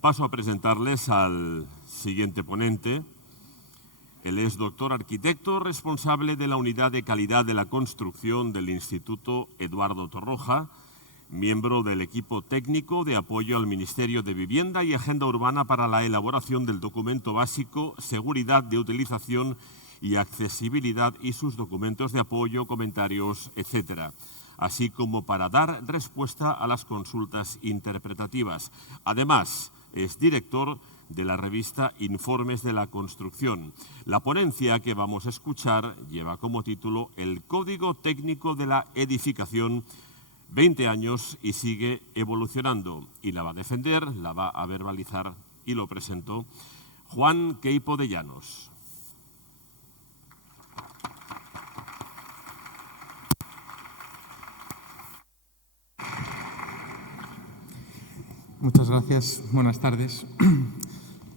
Paso a presentarles al siguiente ponente. Él es doctor arquitecto, responsable de la Unidad de Calidad de la Construcción del Instituto Eduardo Torroja, miembro del equipo técnico de apoyo al Ministerio de Vivienda y Agenda Urbana para la elaboración del documento básico Seguridad de Utilización y Accesibilidad y sus documentos de apoyo, comentarios, etcétera, así como para dar respuesta a las consultas interpretativas. Además, es director de la revista Informes de la Construcción. La ponencia que vamos a escuchar lleva como título El Código Técnico de la Edificación, 20 años y sigue evolucionando. Y la va a defender, la va a verbalizar y lo presento Juan Queipo de Llanos. Muchas gracias. Buenas tardes.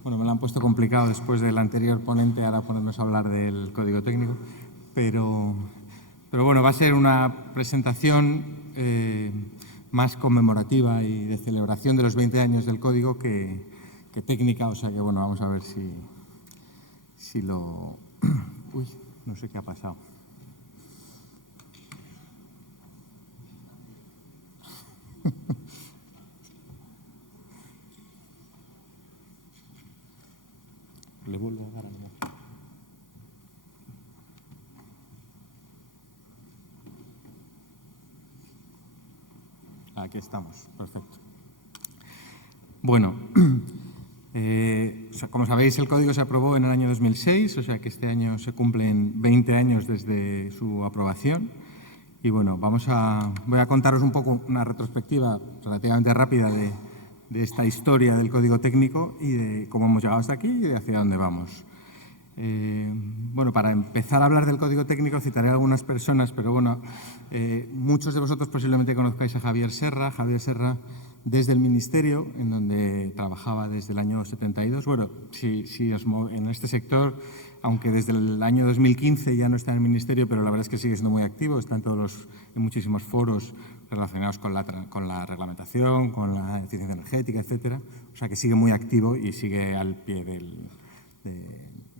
Bueno, me lo han puesto complicado después del anterior ponente, ahora ponernos a hablar del código técnico, pero bueno, va a ser una presentación más conmemorativa y de celebración de los 20 años del código que técnica, o sea que bueno, vamos a ver si lo... Uy, no sé qué ha pasado. Le vuelvo a dar algo. Aquí estamos, perfecto. Bueno, como sabéis, el código se aprobó en el año 2006, o sea que este año se cumplen 20 años desde su aprobación. Y bueno, voy a contaros un poco una retrospectiva relativamente rápida de esta historia del código técnico y de cómo hemos llegado hasta aquí y de hacia dónde vamos. Bueno, para empezar a hablar del código técnico citaré a algunas personas, pero bueno, muchos de vosotros posiblemente conozcáis a Javier Serra. Javier Serra desde el Ministerio, en donde trabajaba desde el año 72. Bueno, si en este sector, aunque desde el año 2015 ya no está en el Ministerio, pero la verdad es que sigue siendo muy activo, está en muchísimos foros relacionados con la reglamentación, con la eficiencia energética, etcétera. O sea que sigue muy activo y sigue al pie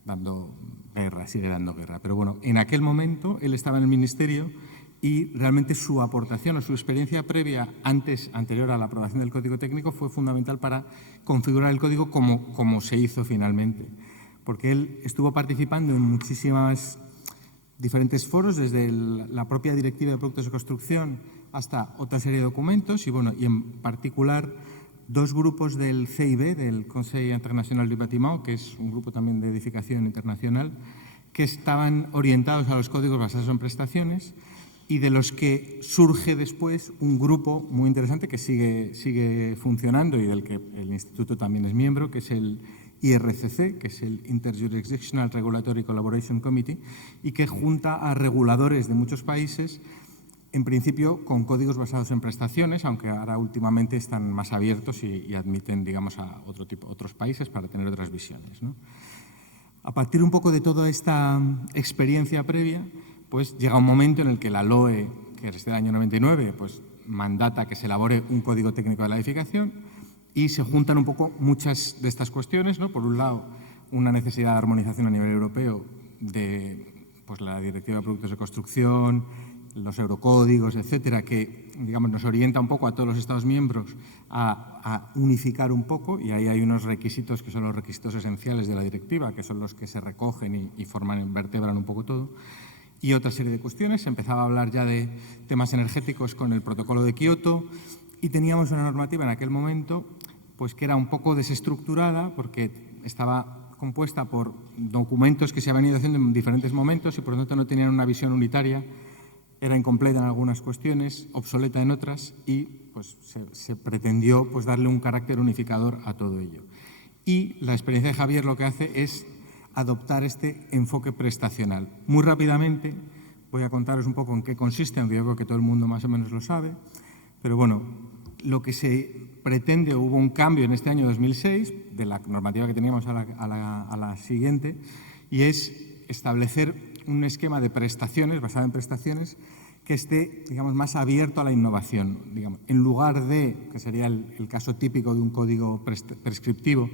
dando guerra. Pero bueno, en aquel momento él estaba en el Ministerio y realmente su aportación o su experiencia previa anterior a la aprobación del Código Técnico fue fundamental para configurar el código como se hizo finalmente. Porque él estuvo participando en muchísimas diferentes foros, desde la propia Directiva de Productos de Construcción hasta otra serie de documentos y en particular dos grupos del CIB, del Consejo Internacional du Bâtiment, que es un grupo también de edificación internacional, que estaban orientados a los códigos basados en prestaciones y de los que surge después un grupo muy interesante que sigue funcionando y del que el Instituto también es miembro, que es el IRCC, que es el Interjurisdictional Regulatory Collaboration Committee, y que junta a reguladores de muchos países, en principio con códigos basados en prestaciones, aunque ahora últimamente están más abiertos y admiten, digamos, a otros países para tener otras visiones, ¿no? A partir un poco de toda esta experiencia previa, pues llega un momento en el que la LOE, que es del año 99, pues mandata que se elabore un código técnico de la edificación y se juntan un poco muchas de estas cuestiones, ¿no? Por un lado, una necesidad de armonización a nivel europeo de pues, la Directiva de Productos de Construcción, los eurocódigos, etcétera, que digamos, nos orienta un poco a todos los Estados miembros a unificar un poco, y ahí hay unos requisitos que son los requisitos esenciales de la directiva, que son los que se recogen y vertebran un poco todo, y otra serie de cuestiones. Se empezaba a hablar ya de temas energéticos con el protocolo de Kioto y teníamos una normativa en aquel momento pues, que era un poco desestructurada porque estaba compuesta por documentos que se habían ido haciendo en diferentes momentos y por lo tanto no tenían una visión unitaria. Era incompleta en algunas cuestiones, obsoleta en otras y pues, se pretendió pues, darle un carácter unificador a todo ello. Y la experiencia de Javier lo que hace es adoptar este enfoque prestacional. Muy rápidamente voy a contaros un poco en qué consiste, aunque yo creo que todo el mundo más o menos lo sabe, pero bueno, lo que se pretende, hubo un cambio en este año 2006 de la normativa que teníamos a la siguiente, y es establecer un esquema de prestaciones, basado en prestaciones, que esté, digamos, más abierto a la innovación. Digamos, en lugar de, que sería el caso típico de un código prescriptivo,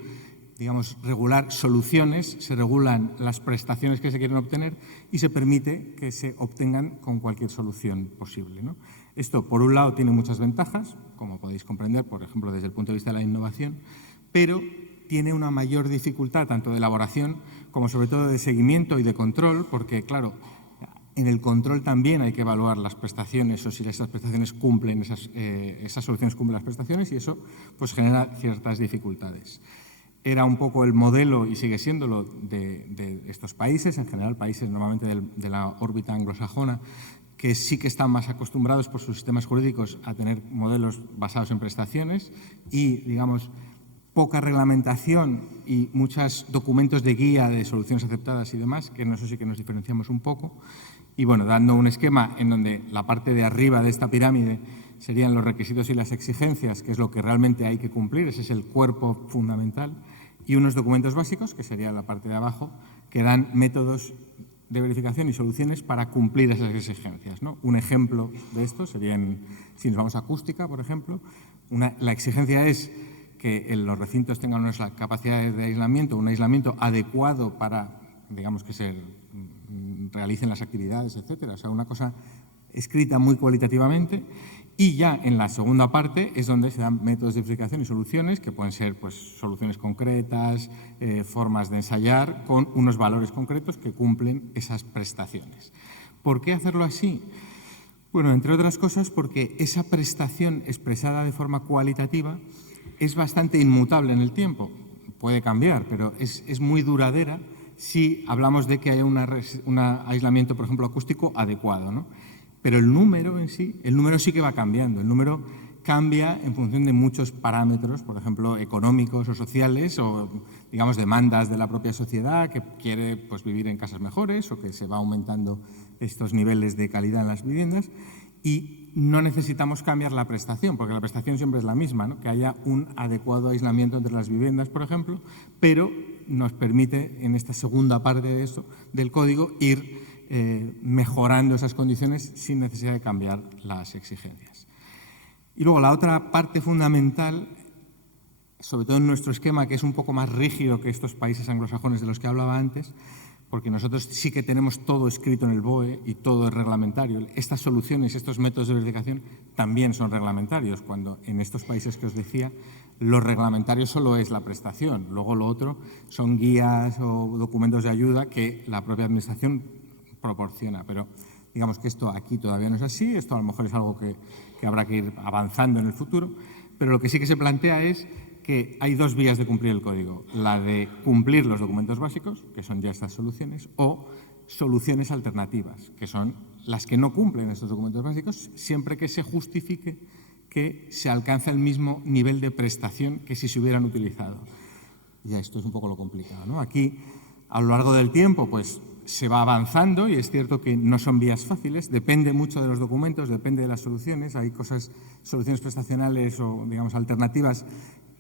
digamos, regular soluciones, se regulan las prestaciones que se quieren obtener y se permite que se obtengan con cualquier solución posible, ¿no? Esto, por un lado, tiene muchas ventajas, como podéis comprender, por ejemplo, desde el punto de vista de la innovación, pero tiene una mayor dificultad tanto de elaboración como sobre todo de seguimiento y de control, porque, claro, en el control también hay que evaluar las prestaciones o si esas prestaciones cumplen, esas soluciones cumplen las prestaciones, y eso pues genera ciertas dificultades. Era un poco el modelo, y sigue siéndolo, de estos países, en general países normalmente de la órbita anglosajona, que sí que están más acostumbrados por sus sistemas jurídicos a tener modelos basados en prestaciones y, digamos, poca reglamentación y muchos documentos de guía de soluciones aceptadas y demás, que en eso sí que nos diferenciamos un poco. Y bueno, dando un esquema en donde la parte de arriba de esta pirámide serían los requisitos y las exigencias, que es lo que realmente hay que cumplir, ese es el cuerpo fundamental, y unos documentos básicos, que sería la parte de abajo, que dan métodos de verificación y soluciones para cumplir esas exigencias, ¿no? Un ejemplo de esto sería, si nos vamos a acústica, por ejemplo, la exigencia es que los recintos tengan unas capacidades de aislamiento, un aislamiento adecuado para, digamos, que se realicen las actividades, etcétera. O sea, una cosa escrita muy cualitativamente. Y ya en la segunda parte es donde se dan métodos de verificación y soluciones, que pueden ser pues, soluciones concretas, formas de ensayar, con unos valores concretos que cumplen esas prestaciones. ¿Por qué hacerlo así? Bueno, entre otras cosas porque esa prestación expresada de forma cualitativa es bastante inmutable en el tiempo. Puede cambiar, pero es muy duradera si hablamos de que haya un aislamiento, por ejemplo, acústico adecuado, ¿no? Pero el número en sí, el número sí que va cambiando. El número cambia en función de muchos parámetros, por ejemplo, económicos o sociales, o, digamos, demandas de la propia sociedad que quiere pues, vivir en casas mejores o que se va aumentando estos niveles de calidad en las viviendas. Y no necesitamos cambiar la prestación, porque la prestación siempre es la misma, ¿no? Que haya un adecuado aislamiento entre las viviendas, por ejemplo, pero nos permite, en esta segunda parte de esto, del código, ir mejorando esas condiciones sin necesidad de cambiar las exigencias. Y luego la otra parte fundamental, sobre todo en nuestro esquema, que es un poco más rígido que estos países anglosajones de los que hablaba antes, porque nosotros sí que tenemos todo escrito en el BOE y todo es reglamentario. Estas soluciones, estos métodos de verificación también son reglamentarios, cuando en estos países que os decía, lo reglamentario solo es la prestación. Luego lo otro son guías o documentos de ayuda que la propia administración proporciona, pero digamos que esto aquí todavía no es así, esto a lo mejor es algo que habrá que ir avanzando en el futuro, pero lo que sí que se plantea es que hay dos vías de cumplir el código, la de cumplir los documentos básicos, que son ya estas soluciones, o soluciones alternativas, que son las que no cumplen estos documentos básicos, siempre que se justifique que se alcanza el mismo nivel de prestación que si se hubieran utilizado. Ya esto es un poco lo complicado, ¿no? Aquí, a lo largo del tiempo, pues se va avanzando y es cierto que no son vías fáciles, depende mucho de los documentos, depende de las soluciones, hay soluciones prestacionales o, digamos, alternativas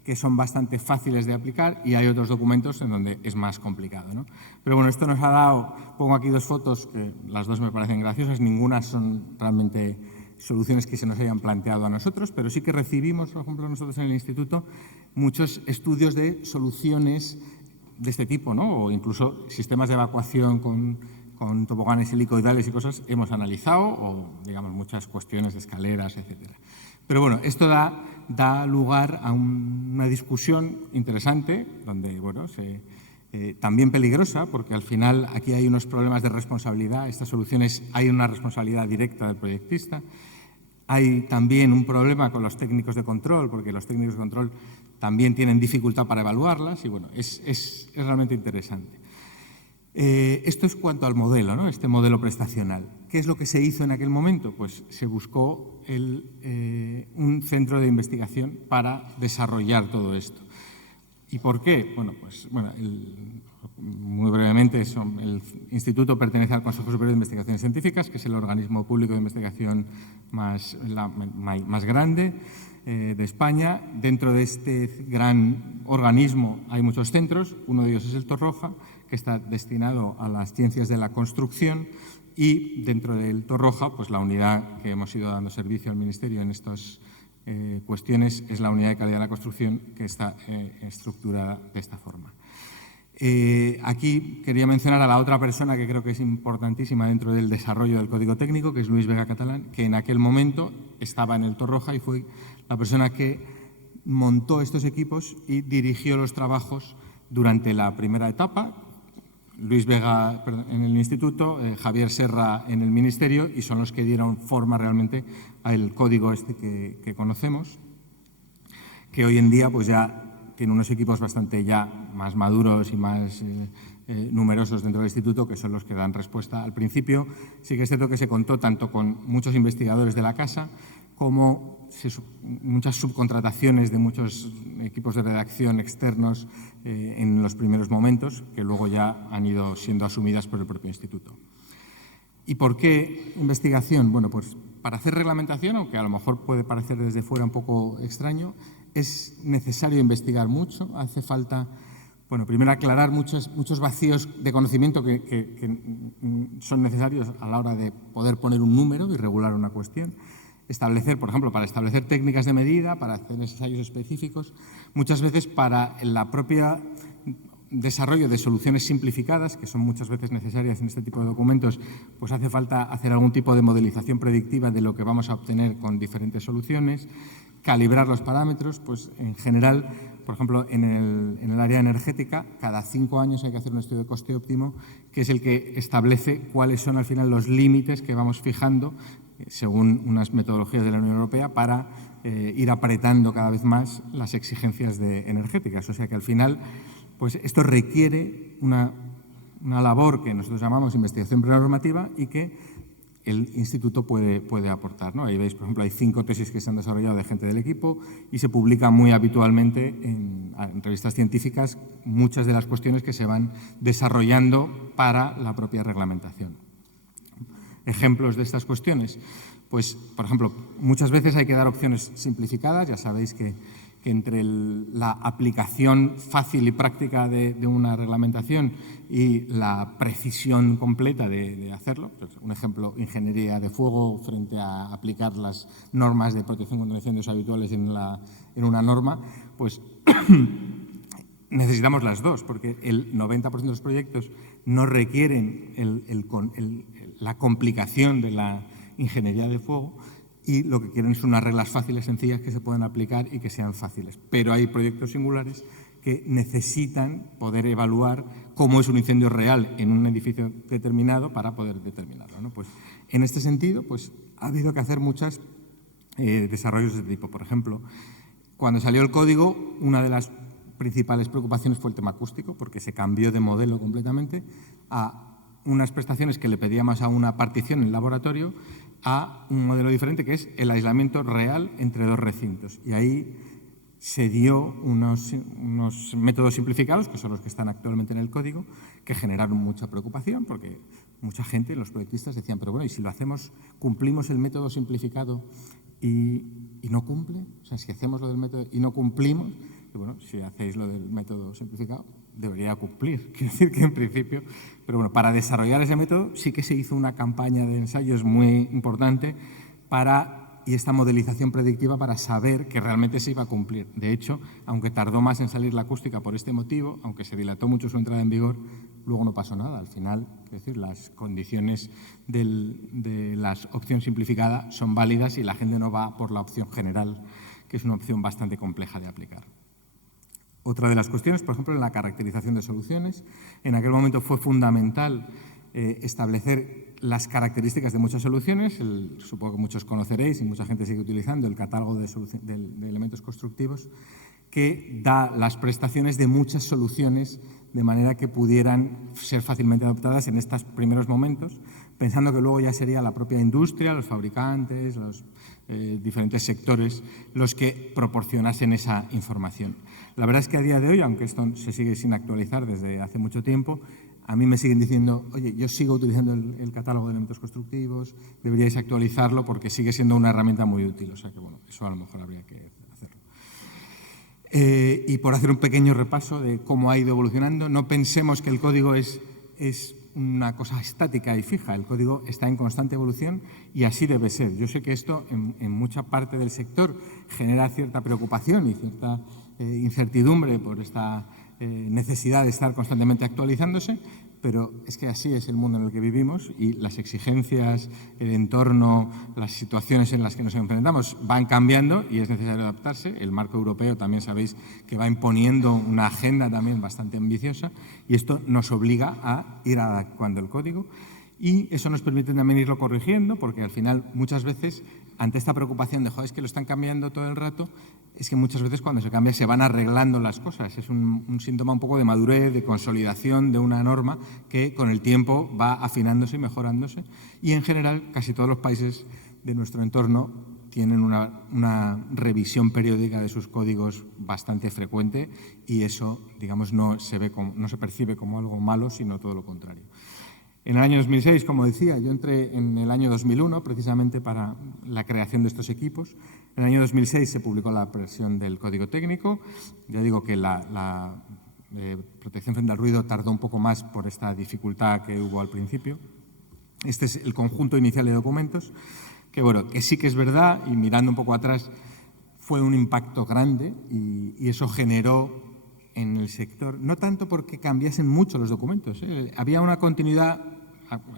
que son bastante fáciles de aplicar y hay otros documentos en donde es más complicado, ¿no? Pero bueno, esto nos ha dado, pongo aquí dos fotos que las dos me parecen graciosas, ninguna son realmente soluciones que se nos hayan planteado a nosotros, pero sí que recibimos, por ejemplo, nosotros en el instituto, muchos estudios de soluciones de este tipo, ¿no? O incluso sistemas de evacuación con toboganes helicoidales y cosas hemos analizado, o digamos muchas cuestiones de escaleras, etcétera. Pero bueno, esto da lugar a una discusión interesante, donde, bueno, también peligrosa, porque al final aquí hay unos problemas de responsabilidad, estas soluciones hay una responsabilidad directa del proyectista, hay también un problema con los técnicos de control, porque los técnicos de control también tienen dificultad para evaluarlas y bueno, es realmente interesante. Esto es cuanto al modelo, ¿no? Este modelo prestacional. ¿Qué es lo que se hizo en aquel momento? Pues se buscó un centro de investigación para desarrollar todo esto. ¿Y por qué? Bueno, pues muy brevemente, el instituto pertenece al Consejo Superior de Investigaciones Científicas, que es el organismo público de investigación más grande de España. Dentro de este gran organismo hay muchos centros, uno de ellos es el Torroja, que está destinado a las ciencias de la construcción Y dentro del Torroja, pues la unidad que hemos ido dando servicio al Ministerio en estas cuestiones es la unidad de calidad de la construcción, que está estructurada de esta forma. Aquí quería mencionar a la otra persona que creo que es importantísima dentro del desarrollo del Código Técnico, que es Luis Vega Catalán, que en aquel momento estaba en el Torroja y fue la persona que montó estos equipos y dirigió los trabajos durante la primera etapa. Luis Vega en el Instituto, Javier Serra en el Ministerio, y son los que dieron forma realmente al código este que conocemos, que hoy en día pues ya tiene unos equipos bastante ya más maduros y más numerosos dentro del Instituto, que son los que dan respuesta. Al principio sí que es cierto que se contó tanto con muchos investigadores de la casa como muchas subcontrataciones de muchos equipos de redacción externos en los primeros momentos, que luego ya han ido siendo asumidas por el propio Instituto. ¿Y por qué investigación? Bueno, pues para hacer reglamentación, aunque a lo mejor puede parecer desde fuera un poco extraño, es necesario investigar mucho, hace falta, bueno, primero aclarar muchos vacíos de conocimiento que son necesarios a la hora de poder poner un número y regular una cuestión. Establecer, por ejemplo, para establecer técnicas de medida, para hacer ensayos específicos, muchas veces para la propia desarrollo de soluciones simplificadas, que son muchas veces necesarias en este tipo de documentos, pues hace falta hacer algún tipo de modelización predictiva de lo que vamos a obtener con diferentes soluciones, calibrar los parámetros, pues en general, por ejemplo, en el área energética, cada 5 años hay que hacer un estudio de coste óptimo, que es el que establece cuáles son al final los límites que vamos fijando según unas metodologías de la Unión Europea para ir apretando cada vez más las exigencias energéticas. O sea que al final, pues esto requiere una labor que nosotros llamamos investigación prenormativa y que el Instituto puede aportar, ¿no? Ahí veis, por ejemplo, hay 5 tesis que se han desarrollado de gente del equipo y se publican muy habitualmente en revistas científicas muchas de las cuestiones que se van desarrollando para la propia reglamentación. Ejemplos de estas cuestiones, pues, por ejemplo, muchas veces hay que dar opciones simplificadas. Ya sabéis que entre la aplicación fácil y práctica de una reglamentación y la precisión completa de hacerlo, pues un ejemplo, ingeniería de fuego frente a aplicar las normas de protección contra incendios habituales en una norma, pues necesitamos las dos, porque el 90% de los proyectos no requieren la complicación de la ingeniería de fuego y lo que quieren son unas reglas fáciles, sencillas, que se puedan aplicar y que sean fáciles. Pero hay proyectos singulares que necesitan poder evaluar cómo es un incendio real en un edificio determinado para poder determinarlo, ¿no? Pues, en este sentido, pues, ha habido que hacer muchos desarrollos de este tipo. Por ejemplo, cuando salió el código, una de las principales preocupaciones fue el tema acústico, porque se cambió de modelo completamente a unas prestaciones que le pedíamos a una partición en el laboratorio a un modelo diferente, que es el aislamiento real entre 2 recintos. Y ahí se dio unos métodos simplificados, que son los que están actualmente en el código, que generaron mucha preocupación, porque mucha gente, los proyectistas, decían, pero bueno, ¿y si lo hacemos, cumplimos el método simplificado y no cumple? O sea, si hacemos lo del método y no cumplimos, y bueno, si hacéis lo del método simplificado, debería cumplir. Quiero decir que en principio, pero bueno, para desarrollar ese método sí que se hizo una campaña de ensayos muy importante y esta modelización predictiva para saber que realmente se iba a cumplir. De hecho, aunque tardó más en salir la acústica por este motivo, aunque se dilató mucho su entrada en vigor, luego no pasó nada. Al final, es decir, las condiciones de la opción simplificada son válidas y la gente no va por la opción general, que es una opción bastante compleja de aplicar. Otra de las cuestiones, por ejemplo, en la caracterización de soluciones. En aquel momento fue fundamental establecer las características de muchas soluciones. Supongo que muchos conoceréis y mucha gente sigue utilizando el catálogo de elementos constructivos, que da las prestaciones de muchas soluciones de manera que pudieran ser fácilmente adoptadas en estos primeros momentos, pensando que luego ya sería la propia industria, los fabricantes, los diferentes sectores los que proporcionasen esa información. La verdad es que a día de hoy, aunque esto se sigue sin actualizar desde hace mucho tiempo, a mí me siguen diciendo, oye, yo sigo utilizando el catálogo de elementos constructivos, deberíais actualizarlo porque sigue siendo una herramienta muy útil. O sea que, bueno, eso a lo mejor habría que hacerlo. Y por hacer un pequeño repaso de cómo ha ido evolucionando, no pensemos que el código es una cosa estática y fija. El código está en constante evolución y así debe ser. Yo sé que esto en mucha parte del sector genera cierta preocupación y cierta incertidumbre por esta necesidad de estar constantemente actualizándose, pero es que así es el mundo en el que vivimos y las exigencias, el entorno, las situaciones en las que nos enfrentamos van cambiando y es necesario adaptarse. El marco europeo también sabéis que va imponiendo una agenda también bastante ambiciosa y esto nos obliga a ir adecuando el código y eso nos permite también irlo corrigiendo porque al final muchas veces ante esta preocupación de joder, es que lo están cambiando todo el rato, es que muchas veces cuando se cambia se van arreglando las cosas. Es un síntoma un poco de madurez, de consolidación de una norma que con el tiempo va afinándose y mejorándose. Y en general casi todos los países de nuestro entorno tienen una revisión periódica de sus códigos bastante frecuente y eso, digamos, no se percibe como algo malo, sino todo lo contrario. En el año 2006, como decía, yo entré en el año 2001 precisamente para la creación de estos equipos. En el año 2006 se publicó la versión del código técnico. Ya digo que la protección frente al ruido tardó un poco más por esta dificultad que hubo al principio. Este es el conjunto inicial de documentos, que bueno, que sí que es verdad, y mirando un poco atrás, fue un impacto grande y eso generó en el sector, no tanto porque cambiasen mucho los documentos, había una continuidad,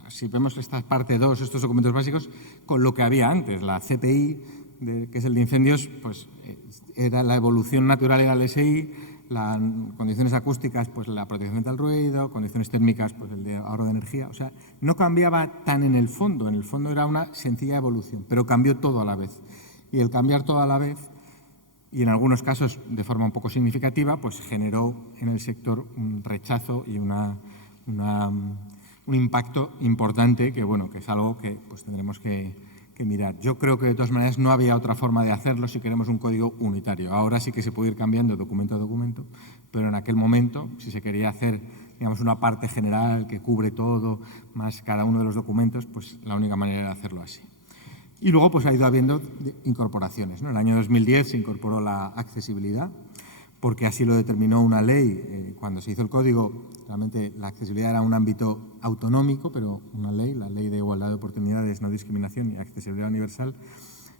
si vemos esta parte 2, estos documentos básicos, con lo que había antes. La CPI, que es el de incendios, pues era la evolución natural era el SI, las condiciones acústicas, pues la protección frente al ruido, condiciones térmicas, pues el de ahorro de energía. O sea, no cambiaba tan en el fondo era una sencilla evolución, pero cambió todo a la vez. Y el cambiar todo a la vez, y en algunos casos de forma un poco significativa, pues generó en el sector un rechazo y un impacto importante que, bueno, que es algo que pues tendremos que mirar. Yo creo que de todas maneras no había otra forma de hacerlo si queremos un código unitario. Ahora sí que se puede ir cambiando documento a documento, pero en aquel momento, si se quería hacer, digamos, una parte general que cubre todo, más cada uno de los documentos, pues la única manera era hacerlo así. Y luego pues ha ido habiendo incorporaciones, ¿no? En el año 2010 se incorporó la accesibilidad, porque así lo determinó una ley. Cuando se hizo el código, realmente la accesibilidad era un ámbito autonómico, pero una ley, la Ley de Igualdad de Oportunidades, No Discriminación y Accesibilidad Universal,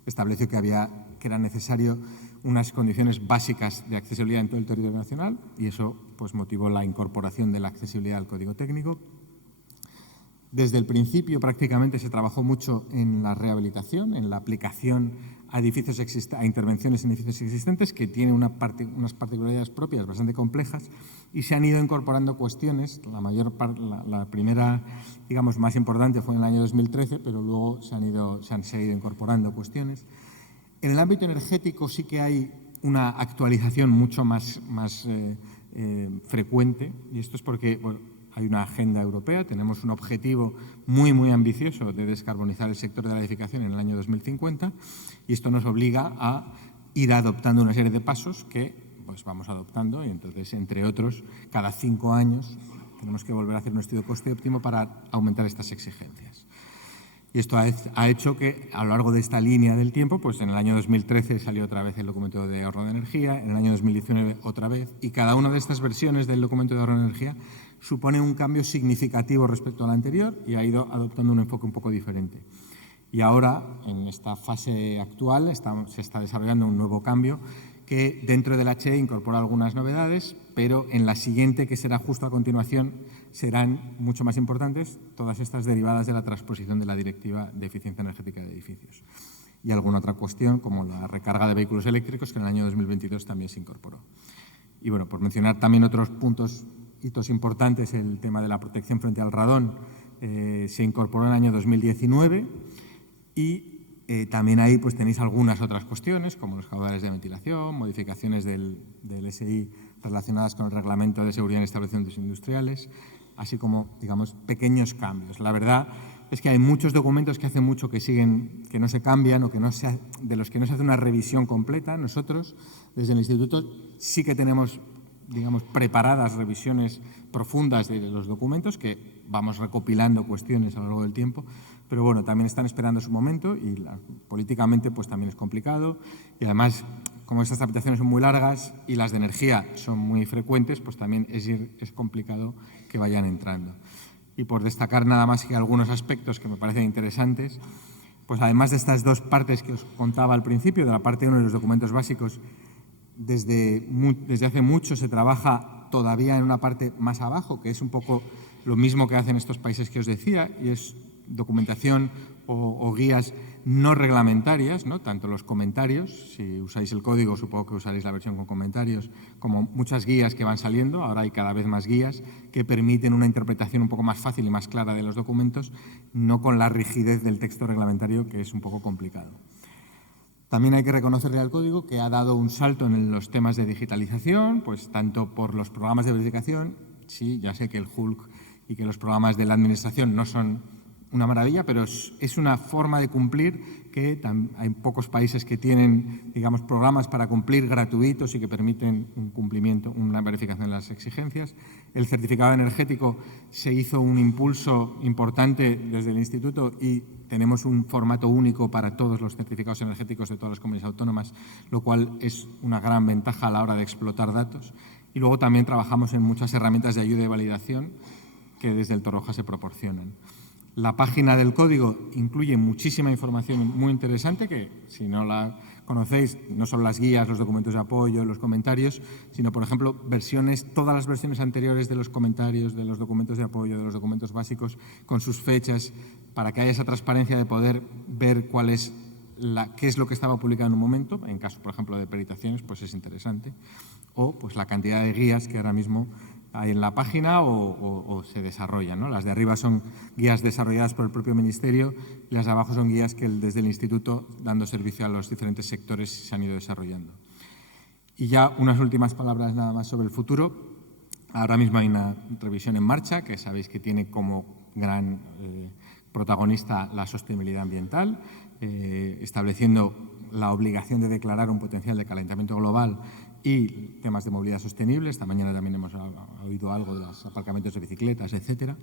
estableció que era necesario unas condiciones básicas de accesibilidad en todo el territorio nacional y eso pues motivó la incorporación de la accesibilidad al código técnico. Desde el principio prácticamente se trabajó mucho en la rehabilitación, en la aplicación a intervenciones en edificios existentes que tienen unas particularidades propias bastante complejas y se han ido incorporando cuestiones. La primera, digamos, más importante fue en el año 2013, pero luego se han seguido incorporando cuestiones. En el ámbito energético sí que hay una actualización mucho más frecuente y esto es porque hay una agenda europea, tenemos un objetivo muy, muy ambicioso de descarbonizar el sector de la edificación en el año 2050 y esto nos obliga a ir adoptando una serie de pasos que pues vamos adoptando y entonces, entre otros, cada 5 años tenemos que volver a hacer un estudio coste óptimo para aumentar estas exigencias. Y esto ha hecho que a lo largo de esta línea del tiempo, pues en el año 2013 salió otra vez el documento de ahorro de energía, en el año 2019 otra vez y cada una de estas versiones del documento de ahorro de energía supone un cambio significativo respecto al anterior y ha ido adoptando un enfoque un poco diferente. Y ahora, en esta fase actual, se está desarrollando un nuevo cambio que dentro del HE incorpora algunas novedades, pero en la siguiente, que será justo a continuación, serán mucho más importantes, todas estas derivadas de la transposición de la Directiva de Eficiencia Energética de Edificios. Y alguna otra cuestión, como la recarga de vehículos eléctricos, que en el año 2022 también se incorporó. Y bueno, por mencionar también otros hitos importantes, el tema de la protección frente al radón se incorporó en el año 2019 y también ahí pues tenéis algunas otras cuestiones como los caudales de ventilación, modificaciones del SI relacionadas con el Reglamento de Seguridad en Establecimientos Industriales, así como, digamos, pequeños cambios. La verdad es que hay muchos documentos que hace mucho que no se cambian o de los que no se hace una revisión completa. Nosotros, desde el Instituto, sí que tenemos, digamos, preparadas revisiones profundas de los documentos que vamos recopilando cuestiones a lo largo del tiempo, pero bueno, también están esperando su momento y políticamente pues también es complicado y además como estas tramitaciones son muy largas y las de energía son muy frecuentes, pues también es complicado que vayan entrando. Y por destacar nada más que algunos aspectos que me parecen interesantes, pues además de estas dos partes que os contaba al principio, de la parte 1 de los documentos básicos, desde hace mucho se trabaja todavía en una parte más abajo, que es un poco lo mismo que hacen estos países que os decía, y es documentación o guías no reglamentarias, ¿no? Tanto los comentarios, si usáis el código supongo que usaréis la versión con comentarios, como muchas guías que van saliendo, ahora hay cada vez más guías que permiten una interpretación un poco más fácil y más clara de los documentos, no con la rigidez del texto reglamentario, que es un poco complicado. También hay que reconocerle al código que ha dado un salto en los temas de digitalización, pues tanto por los programas de verificación, sí, ya sé que el Hulk y que los programas de la administración no son una maravilla, pero es una forma de cumplir que hay pocos países que tienen, digamos, programas para cumplir gratuitos y que permiten un cumplimiento, una verificación de las exigencias. El certificado energético se hizo un impulso importante desde el Instituto y tenemos un formato único para todos los certificados energéticos de todas las comunidades autónomas, lo cual es una gran ventaja a la hora de explotar datos. Y luego también trabajamos en muchas herramientas de ayuda y validación que desde el Torroja se proporcionan. La página del código incluye muchísima información muy interesante que, si no la conocéis, no solo las guías, los documentos de apoyo, los comentarios, sino, por ejemplo, todas las versiones anteriores de los comentarios, de los documentos de apoyo, de los documentos básicos, con sus fechas, para que haya esa transparencia de poder ver qué es lo que estaba publicado en un momento. En caso, por ejemplo, de peritaciones, pues es interesante. O pues la cantidad de guías que ahora mismo hay en la página o se desarrollan, ¿no? Las de arriba son guías desarrolladas por el propio Ministerio y las de abajo son guías que desde el Instituto, dando servicio a los diferentes sectores, se han ido desarrollando. Y ya unas últimas palabras nada más sobre el futuro. Ahora mismo hay una revisión en marcha que sabéis que tiene como gran protagonista la sostenibilidad ambiental, estableciendo la obligación de declarar un potencial de calentamiento global y temas de movilidad sostenible. Esta mañana también hemos oído algo de los aparcamientos de bicicletas, etcétera.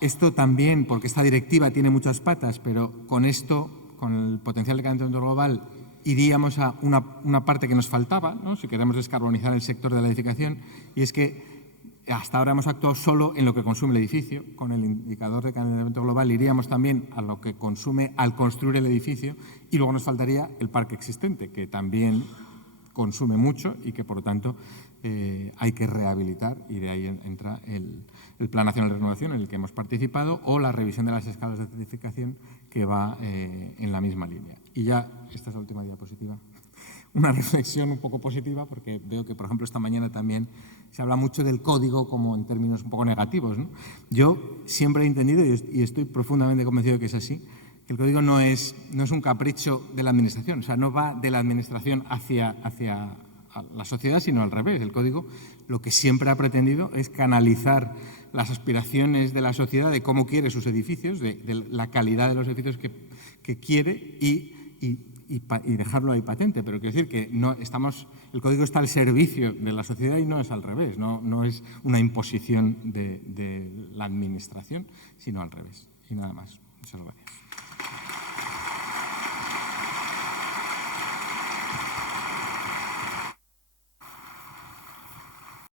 Esto también, porque esta directiva tiene muchas patas, pero con esto, con el potencial de calentamiento global, iríamos a una parte que nos faltaba, ¿no? Si queremos descarbonizar el sector de la edificación, y es que hasta ahora hemos actuado solo en lo que consume el edificio. Con el indicador de calentamiento global iríamos también a lo que consume al construir el edificio y luego nos faltaría el parque existente, que también consume mucho y que, por lo tanto, hay que rehabilitar, y de ahí entra el Plan Nacional de Renovación en el que hemos participado o la revisión de las escalas de certificación que va en la misma línea. Y ya, esta es la última diapositiva, una reflexión un poco positiva, porque veo que, por ejemplo, esta mañana también se habla mucho del código como en términos un poco negativos, ¿no? Yo siempre he entendido, y estoy profundamente convencido de que es así, que el código no es un capricho de la Administración, o sea, no va de la Administración hacia la sociedad, sino al revés. El código lo que siempre ha pretendido es canalizar las aspiraciones de la sociedad de cómo quiere sus edificios, de la calidad de los edificios que quiere y dejarlo ahí patente. Pero quiero decir que el código está al servicio de la sociedad y no es al revés, no es una imposición de la Administración, sino al revés. Y nada más. Muchas gracias.